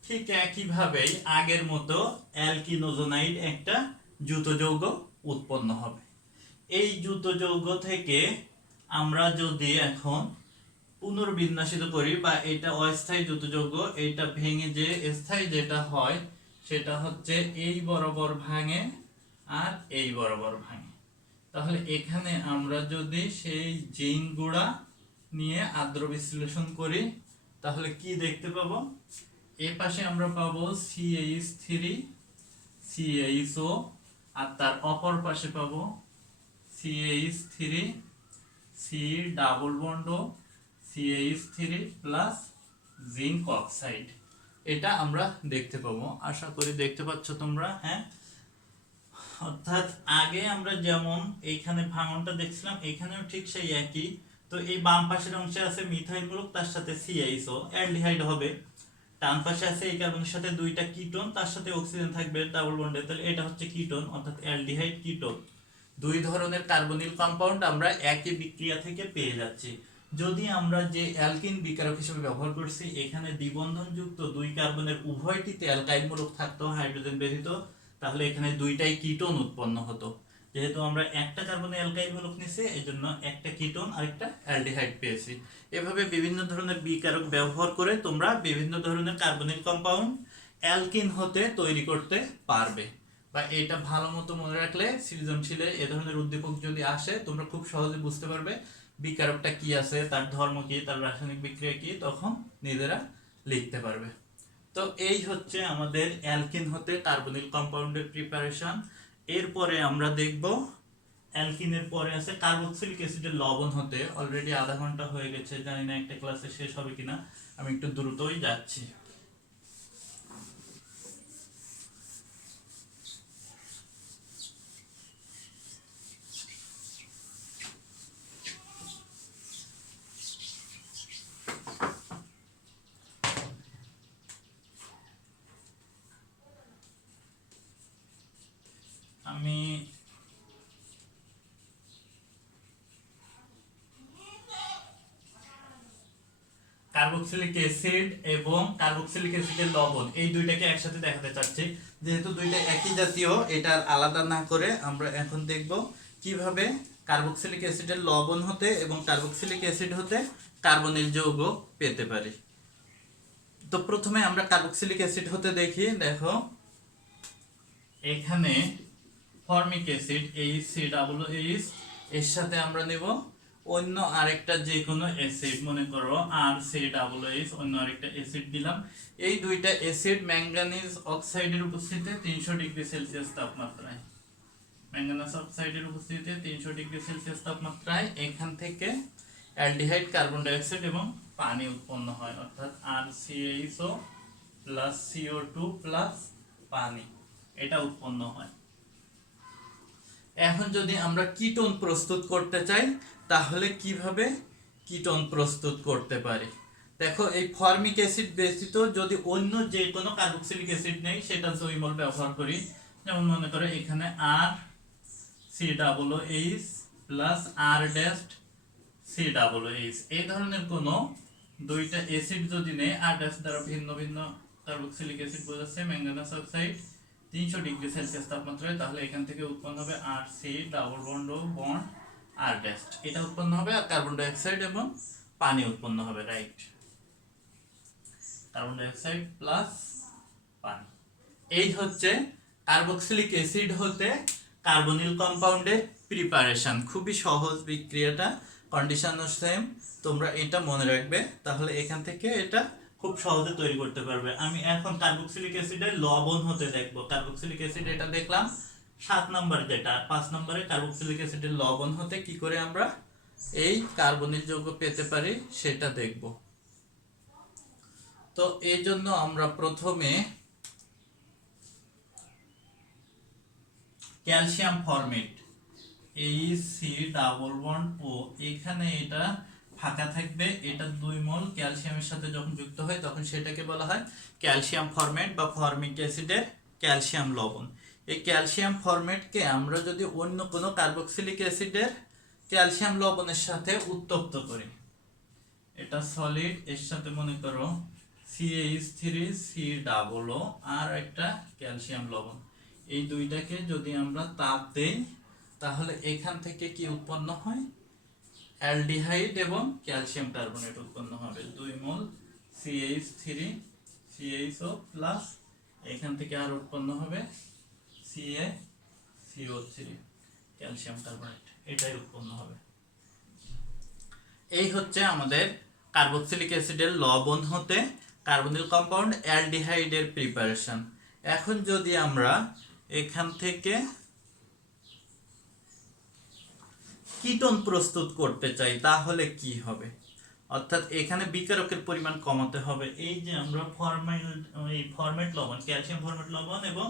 ঠিক একইভাবেই আগের মতো অ্যালকিনোজোনাইড একটা যুত যৌগ উৎপন্ন হবে। এই যুত যৌগ থেকে আমরা যদি এখন পুনর্বিন্যাসিত করি, বা এটা অস্থায়ী যুত যৌগ, এটা ভেঙে যে স্থায়ী যেটা হয় সেটা হচ্ছে এই বরাবর ভাঙে আর এই বরাবর ভাঙে। তাহলে এখানে আমরা যদি সেই জিঙ্ক গুঁড়া নিয়ে আদ্র বিশ্লেষণ করি তাহলে কি দেখতে পাবো? এ পাশে আমরা পাবো CH3 CHO, আর তার অপর পাশে পাবো CH3 C double bond CH3 plus zinc oxide. এটা আমরা দেখতে পাবো, আশা করি দেখতে পাচ্ছ তোমরা। হ্যাঁ, অর্থাৎ আগে আমরা যেমন এইখানে ভাঙনটা দেখছিলাম, এখানেও ঠিক সেই একই। তো এই বাম পাশের অংশে আছে মিথাইল মূলক, তার সাথে CHO অ্যালডিহাইড হবে। ডান পাশে আছে এই কার্বনের সাথে 2টা কিটোন, তার সাথে অক্সিজেন থাকবে ডাবল বন্ডে, তাহলে এটা হচ্ছে কিটোন, অর্থাৎ অ্যালডিহাইড কিটোন। দুই ধরনের কার্বনিল কম্পাউন্ড আমরা একই বিক্রিয়া থেকে পেয়ে যাচ্ছি। যদি আমরা যে অ্যালকিন বিকারক হিসেবে ব্যবহার করছি এখানে দ্বিবন্ধনযুক্ত দুই কার্বনের উভয়টিতে অ্যালকাইল মূলক থাকতো হাইড্রোজেন ব্যতীত, তাহলে এখানে দুইটাই কিটোন উৎপন্ন হতো। যেহেতু আমরা একটা কার্বনে অ্যালকাইল মূলক নিছি এজন্য একটা কিটোন আর একটা অ্যালডিহাইড পেয়েছি। এভাবে বিভিন্ন ধরনের বিকারক ব্যবহার করে তোমরা বিভিন্ন ধরনের কার্বনিল কম্পাউন্ড অ্যালকিন হতে তৈরি করতে পারবে। বা এটা ভালো মতো মনে রাখলে সৃজনশীলে এ ধরনের উদ্দীপক যদি আসে তোমরা খুব সহজে বুঝতে পারবে বিকারকটা কি আছে, তার ধর্ম কি, তার রাসায়নিক বিক্রিয়া কি, তখন নিজেরা লিখতে পারবে। তো এই হচ্ছে আমাদের অ্যালকিন হতে কার্বনিল কম্পাউন্ডের প্রিপারেশন। এরপরে আমরা দেখব অ্যালকিনের পরে আছে কার্বক্সিলিক অ্যাসিডের লবণ হতে। অলরেডি আধা ঘন্টা হয়ে গেছে, জানি না একটা ক্লাসে শেষ হবে কিনা, আমি একটু দ্রুতই যাচ্ছি। আমি কার্বক্সিলিক অ্যাসিড এবং কার্বক্সিলিক অ্যাসিডের লবণ এই দুইটাকে একসাথে দেখাতে চাচ্ছি। যেহেতু দুইটা একই জাতীয়, এটা আলাদা না করে আমরা এখন দেখব কিভাবে কার্বক্সিলিক অ্যাসিডের লবণ হতে এবং কার্বক্সিলিক অ্যাসিড হতে কার্বনিল যৌগ পেতে পারি। তো প্রথমে আমরা কার্বক্সিলিক অ্যাসিড হতে দেখি। দেখো এখানে ফর্মিক অ্যাসিড HCOOH এর সাথে আমরা নেব অন্য আরেকটা যে কোনো অ্যাসিড, মনে করো RCOOH, অন্য আরেকটা অ্যাসিড দিলাম। এই দুইটা অ্যাসিড ম্যাঙ্গানিজ অক্সাইডের উপস্থিতিতে 300 ডিগ্রি সেলসিয়াস তাপমাত্রায়, ম্যাঙ্গানিজ অক্সাইডের উপস্থিতিতে 300 ডিগ্রি সেলসিয়াস তাপমাত্রায় এখান থেকে অ্যালডিহাইড, কার্বন ডাই অক্সাইড এবং পানি উৎপন্ন হয়, অর্থাৎ RCHO প্লাস CO2 প্লাস পানি, এটা উৎপন্ন হয়। এখন যদি আমরা কিটোন প্রস্তুত করতে চাই তাহলে কিভাবে কিটোন প্রস্তুত করতে পারি? দেখো এই ফর্মিক অ্যাসিড ব্যতীত যদি অন্য যে কোনো কার্বক্সিলিক অ্যাসিড নেই সেটা জৈমল ব্যবহার করি, যেমন মনে করো এখানে RCOOH প্লাস R'(COOH), এই ধরনের কোনো দুইটা অ্যাসিড যদি নেই, R' দ্বারা ভিন্ন ভিন্ন কার্বক্সিলিক অ্যাসিড বোঝাচ্ছে ম্যাঙ্গানিজ অক্সাইড 300 ডিগ্রি সেলসিয়াস তাপমাত্রায়, তাহলে এখান থেকে উৎপন্ন হবে RC+বন্ড R', এটা উৎপন্ন হবে আর কার্বন ডাই অক্সাইড এবং পানি উৎপন্ন হবে, right? Carbon die oxide plus পানি। এই হচ্ছে কার্বক্সিলিক অ্যাসিড হতে কার্বনিল কম্পাউন্ডের প্রিপারেশন। খুবই সহজ বিক্রিয়াটা, কন্ডিশনও সেম, তোমরা এটা মনে রাখবে, তাহলে এখান থেকে এটা খুব সহজে তৈরি করতে পারবে। আমি এখন কার্বক্সিলিক অ্যাসিডের লবণ হতে দেখব। কার্বক্সিলিক অ্যাসিড এটা দেখলাম 7 নম্বর, যেটা 5 নম্বরে কার্বক্সিলিক অ্যাসিডের লবণ হতে কি করে আমরা এই কার্বনিল যৌগ পেতে পারি সেটা দেখব। তো এই জন্য আমরা প্রথমে ক্যালসিয়াম ফরমেট HC+O, এখানে এটা ফাঁকা থাকবে, এটা 2 মোল ক্যালসিয়ামের সাথে যখন যুক্ত হয় তখন সেটাকে বলা হয় ক্যালসিয়াম ফরমেট বা ফর্মিক অ্যাসিডের ক্যালসিয়াম লবণ। এই ক্যালসিয়াম ফরমেটকে আমরা যদি অন্য কোনো কার্বক্সিলিক অ্যাসিডের ক্যালসিয়াম লবণের সাথে উত্তপ্ত করি, এটা সলিড, এর সাথে মনে করো CH3COO আর একটা ক্যালসিয়াম লবণ, এই দুইটাকে যদি আমরা তাপ দেই তাহলে এখান থেকে কি উৎপন্ন হয়? অ্যালডিহাইড এবং ক্যালসিয়াম কার্বনেট উৎপন্ন হবে, 2 মোল CH3CHO প্লাস এখান থেকে আর উৎপন্ন হবে CaCO3 ক্যালসিয়াম কার্বনেট, এটাই উৎপন্ন হবে। এই হচ্ছে আমাদের কার্বক্সিলিক অ্যাসিডের লবণ হতে কার্বনিল কম্পাউন্ড অ্যালডিহাইডের প্রিপারেশন। এখন যদি আমরা এখান থেকে কিটোন প্রস্তুত করতে চাই তাহলে কি হবে? অর্থাৎ এখানে বিকারকের পরিমাণ কমাতে হবে। এই যে আমরা ফরমেট লবণ, ক্যালসিয়াম ফরমেট লবণ এবং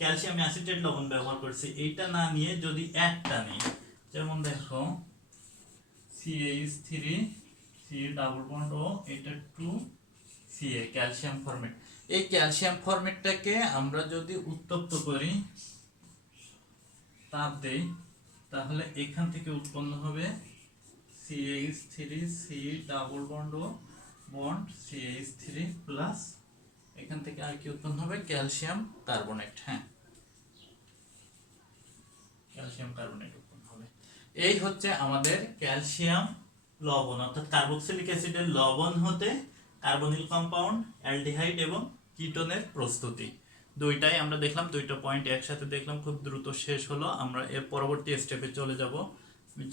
ক্যালসিয়াম অ্যাসিটেট লবণ ব্যবহার করছি, এইটা না নিয়ে যদি একটা নিই, যেমন দেখো CH3COO, এটা 2Ca ক্যালসিয়াম ফরমেট। এই ক্যালসিয়াম ফরমেটটাকে আমরা যদি উত্তপ্ত করি, তাপ দেই, তাহলে এখান থেকে উৎপন্ন হবে CH3 C ডাবল বন্ড ও বন্ড CH3 প্লাস এখান থেকে আর কি উৎপন্ন হবে ক্যালসিয়াম কার্বনেট। হ্যাঁ, ক্যালসিয়াম কার্বনেট উৎপন্ন হবে। এই হচ্ছে আমাদের ক্যালসিয়াম লবণ অর্থাৎ কার্বক্সিলিক অ্যাসিডের লবণ হতে কার্বনিল কম্পাউন্ড, অ্যালডিহাইড এবং কিটোনের প্রস্তুতি। দুইটাই আমরা দেখলাম, দুইটা পয়েন্ট একসাথে দেখলাম, খুব দ্রুত শেষ হলো। আমরা এর পরবর্তী স্টেপে চলে যাব।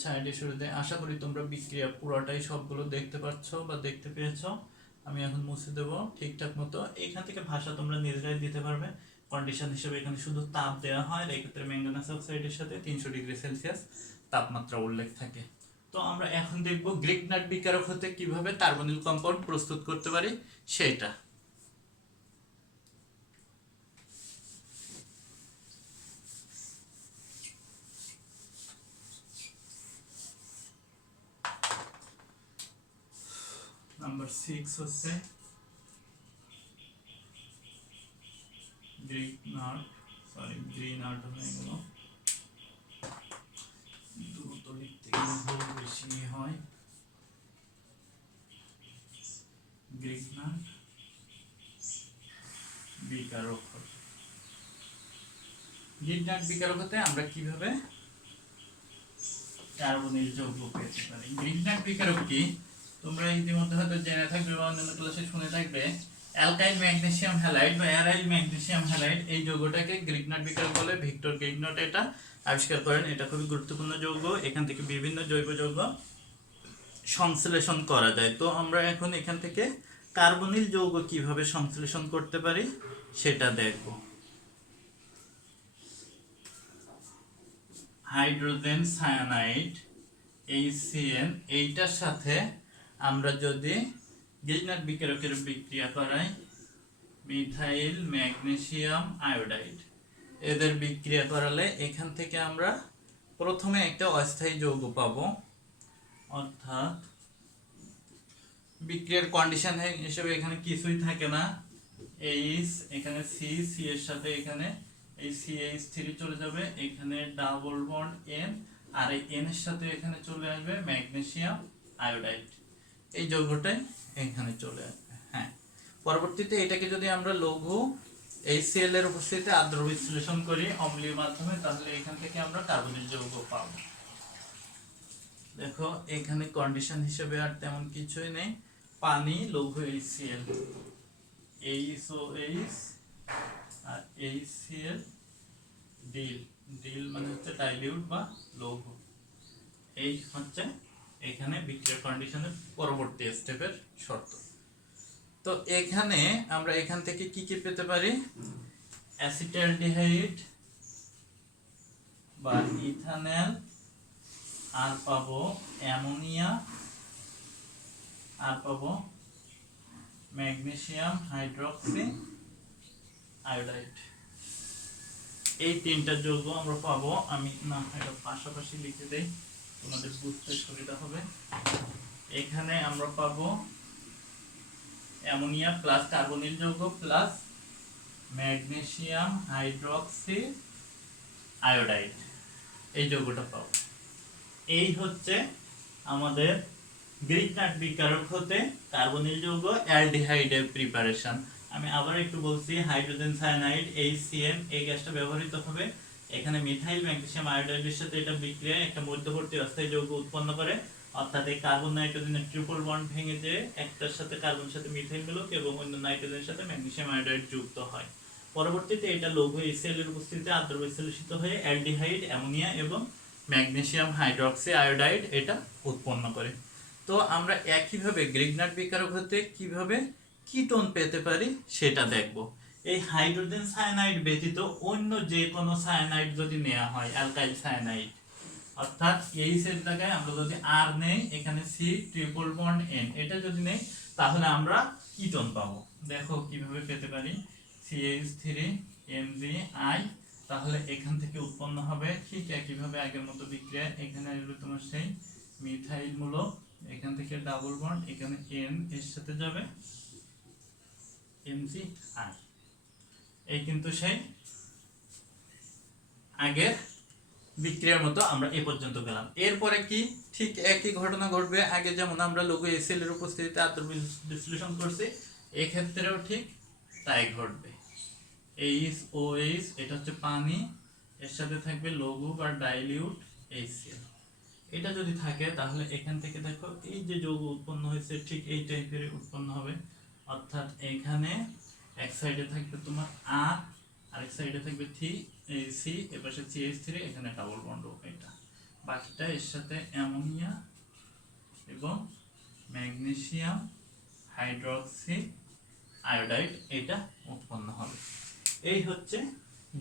সাইডে শুরুতে আশা করি তোমরা বিক্রিয়া পুরোটাই সবগুলো দেখতে পাচ্ছ বা দেখতে পেয়েছো। আমি এখন মুছে দেব ঠিকঠাক মতো। এইখান থেকে ভাষা তোমরা নিজেরাই দিতে পারবে। কন্ডিশন হিসেবে এখানে শুধু তাপ দেওয়া হয়, এই ক্ষেত্রে ম্যাঙ্গানাস অক্সাইডের সাথে 300 ডিগ্রি সেলসিয়াস তাপমাত্রা উল্লেখ থাকে। তো আমরা এখন দেখব গ্রিগনাট বিকারক হতে কিভাবে কার্বনিল কম্পাউন্ড প্রস্তুত করতে পারি সেটা। নাম্বার 6 হচ্ছে গ্রিগনাট, গ্রিনাট হয়ে গেল, দ্রুত লিখতে গেলে ভুল বেশি হয়। গ্রিগনাট বিকারক হতে, গ্রিগনাট বিকারক হতে আমরা কিভাবে কার্বনিল যৌগ পেতে পারি। গ্রিগনাট বিকারক কি তোমরা ইতিমধ্যে হয়তো জেনে থাকবে বা অন্যান্য ক্লাসে শুনে থাকবে। অ্যালকাইল ম্যাগনেসিয়াম হ্যালাইড বা অ্যারাইল ম্যাগনেসিয়াম হ্যালাইড এই যৌগটাকে গ্রিগনাট বিকারক বলে। ভিক্টর গ্রিগনাট এটা আবিষ্কার করেন। এটা খুবই গুরুত্বপূর্ণ যৌগ, এখান থেকে বিভিন্ন জৈব যৌগ সংশ্লেষণ করা যায়। তো আমরা এখন এখান থেকে কার্বনিল যৌগ কিভাবে সংশ্লেষণ করতে পারি সেটা দেখব। হাইড্রোজেন সায়ানাইড HCN এইটার সাথে আমরা যদি গ্রিগনাট বিকারকের বিক্রিয়া করাই মিথাইল ম্যাগনেসিয়াম আয়োডাইড, এদের বিক্রিয়া করালে এখান থেকে আমরা প্রথমে একটা অস্থায়ী যৌগ পাবো। অর্থাৎ বিক্রিয়ার কন্ডিশন হিসেবে এখানে কিছুই থাকে না, H এখানে C এর সাথে এখানে এই CH3 চলে যাবে, এখানে ডাবল বন্ড N আর এই N এর সাথে এখানে চলে আসবে ম্যাগনেসিয়াম আয়োডাইড, এই যৌগটাই এখানে চলে আসবে। হ্যাঁ, পরবর্তীতে এটাকে যদি আমরা লঘু HCl এর উপস্থিতিতে আদ্র বিশ্লেষণ করি অম্লীয় মাধ্যমে, তাহলে এখান থেকে আমরা কার্বনিল যৌগ পাবো। দেখো এখানে কন্ডিশন হিসেবে আর তেমন কিছুই নেই, পানি লঘু HCl, HOH আর HCl, ডিল মানে হচ্ছে ডাইলিউট বা লঘু। এই হচ্ছে এখানে বিক্রিয়ার কন্ডিশনের পরবর্তী স্টেপের শর্ত। তো এখানে আমরা এখান থেকে কি কি পেতে পারি, অ্যাসিটালডিহাইড বা ইথানল, আর পাবো অ্যামোনিয়া, আর পাবো ম্যাগনেসিয়াম হাইড্রক্সি আয়োডাইড। এই তিনটা যৌগ আমরা পাবো। আমি না এটা পাশাপাশি লিখে দেই, তোমাদের বুঝতে সুবিধা হবে। এখানে আমরা পাবো অ্যামোনিয়া প্লাস কার্বনিল যৌগ প্লাস ম্যাগনেসিয়াম হাইড্রক্সি আয়োডাইড, এই যৌগটা পাবো। এই হচ্ছে আমাদের গ্রিগনাট বিকারক হতে কার্বনিল যৌগ অ্যালডিহাইডের প্রিপারেশন। আমি আবার একটু বলছি, হাইড্রোজেন সায়ানাইড HCN এই গ্যাসটা ব্যবহৃত হবে। এখানে মিথাইল ম্যাগনেসিয়াম আয়োডাইডের সাথে এটা বিক্রিয়ায় একটা মধ্যবর্তী অস্থায়ী যৌগ উৎপন্ন করে, অর্থাৎ এই কার্বন নাইট্রোজেনের ট্রিপল বন্ড ভেঙে যে একটার সাথে কার্বনের সাথে মিথাইল মিলক এবং অন্য নাইট্রোজেনের সাথে ম্যাগনেসিয়াম আয়োডাইড যুক্ত হয়। পরবর্তীতে এটা লঘু HCl এর উপস্থিতিতে আদ্র বিশ্লেষিত হয়ে অ্যালডিহাইড, অ্যামোনিয়া এবং ম্যাগনেসিয়াম হাইড্রক্সি আয়োডাইড এটা উৎপন্ন করে। তো আমরা একইভাবে গ্রিগনাট বিকারক হতে কিভাবে কিটোন পেতে পারি সেটা দেখব। এই হাইড্রোজেন সায়ানাইড ব্যতীত অন্য যে কোনো সায়ানাইড যদি নেওয়া হয়, অ্যালকাইল সায়ানাইড, অর্থাৎ H এর জায়গায় আমরা যদি R নেই, এখানে C ট্রিপল বন্ড N, এটা যদি নেই তাহলে আমরা কিটোন পাবো। দেখো কিভাবে পেতে পারি, CH3MgI, তাহলে এখান থেকে উৎপন্ন হবে ঠিক একইভাবে আগের মতো বিক্রিয়া। এখানে আসবে তোমার সেই মিথাইল মূলক, এখান থেকে ডাবল বন্ড, এখানে N এর সাথে যাবে MgI, এই কিন্তু সেই আগের বিক্রিয়ার মতো আমরা এ পর্যন্ত গেলাম। এরপরে কি ঠিক একই ঘটনা ঘটবে, আগে যেমন আমরা লঘু HCl এর উপস্থিতিতে আদ্র বিশ্লেষণ করছি, এক্ষেত্রেও ঠিক তাই ঘটবে। HOH এটা হচ্ছে পানি, এর সাথে থাকবে লঘু বা ডাইলিউট HCl। এটা যদি থাকে তাহলে এখান থেকে দেখো এই যে যৌগ উৎপন্ন হয়েছে ঠিক এই টাইপের উৎপন্ন হবে, অর্থাৎ এখানে এক সাইডে থাকবে তোমার আর আরেক সাইডে থাকবে সি, এপাশে CH3, এখানে ডাবল বন্ড এটা, বাকিটা এর সাথে অ্যামোনিয়া এবং ম্যাগনেসিয়াম হাইড্রক্সি আয়োডাইড এটা উৎপন্ন হবে। এই হচ্ছে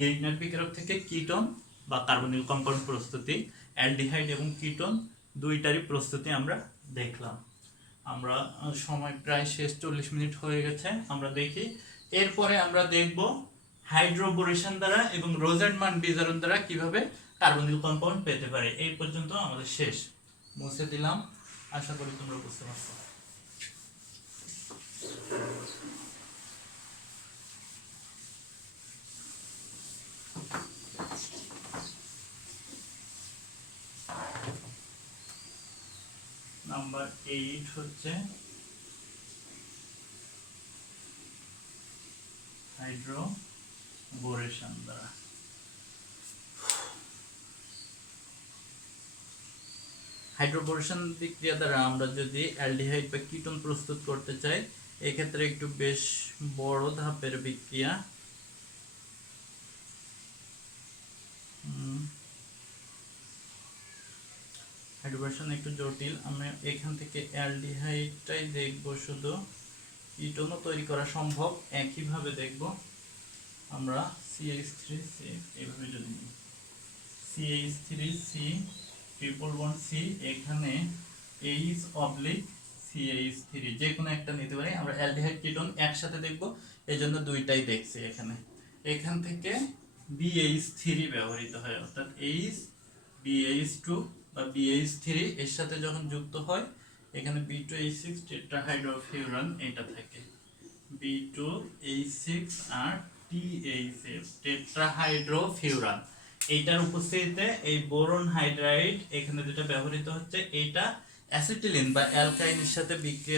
গেইগনার বিকারক থেকে কিটোন বা কার্বনিল কম্পাউন্ড প্রস্তুতি, অ্যালডিহাইড এবং কিটোন দুইটারই প্রস্তুতি আমরা দেখলাম। আমরা সময় প্রায় শেষ, 40 মিনিট হয়ে গেছে, আমরা দেখি। এরপরে আমরা দেখব হাইড্রোবোরেশন দ্বারা এবং রোজারমান বিজারণ দ্বারা কিভাবে কার্বনিল কম্পাউন্ড পেতে পারে। এই পর্যন্ত আমাদের শেষ, মুছে দিলাম, আশা করি তোমরা বুঝতে পারছো। নাম্বার 8 হচ্ছে হাইড্রোবোরেশন দ্বারা। হাইড্রোবোরেশন বিক্রিয়া দ্বারা আমরা যদি অ্যালডিহাইড বা কিটোন প্রস্তুত করতে চাই, এক্ষেত্রে একটু বেশ বড় ধাপের বিক্রিয়া। হাইড্রোবোরেশন একটু জটিল, আমরা এখান থেকে অ্যালডিহাইডটাই দেখব, শুধু কিটোনও তৈরি করা সম্ভব, একইভাবে দেখব। আমরা CH3C এইভাবে যদি নিই, CH3C ট্রিপল বন্ড C, এখানে H/CH3 যে কোনো একটা নিতে পারি। আমরা অ্যালডিহাইড কিটোন একসাথে দেখব, এই জন্য দুইটাই দেখছি এখানে। এখান থেকে BH3 ব্যবহৃত হয়, অর্থাৎ BH2 বা BH3 এর সাথে যখন যুক্ত হয়, এখানে B2H6 টেট্রাহাইড্রোফিউরান এটা থাকে, B2H6 আর THF টেট্রাহাইড্রোফিউরান। এইটার উপস্থিতিতে এই বোরন হাইড্রাইড এখানে যেটা ব্যবহৃত হচ্ছে, এটা অ্যাসিটিলিন বা অ্যালকাইনের সাথে বিক্রিয়া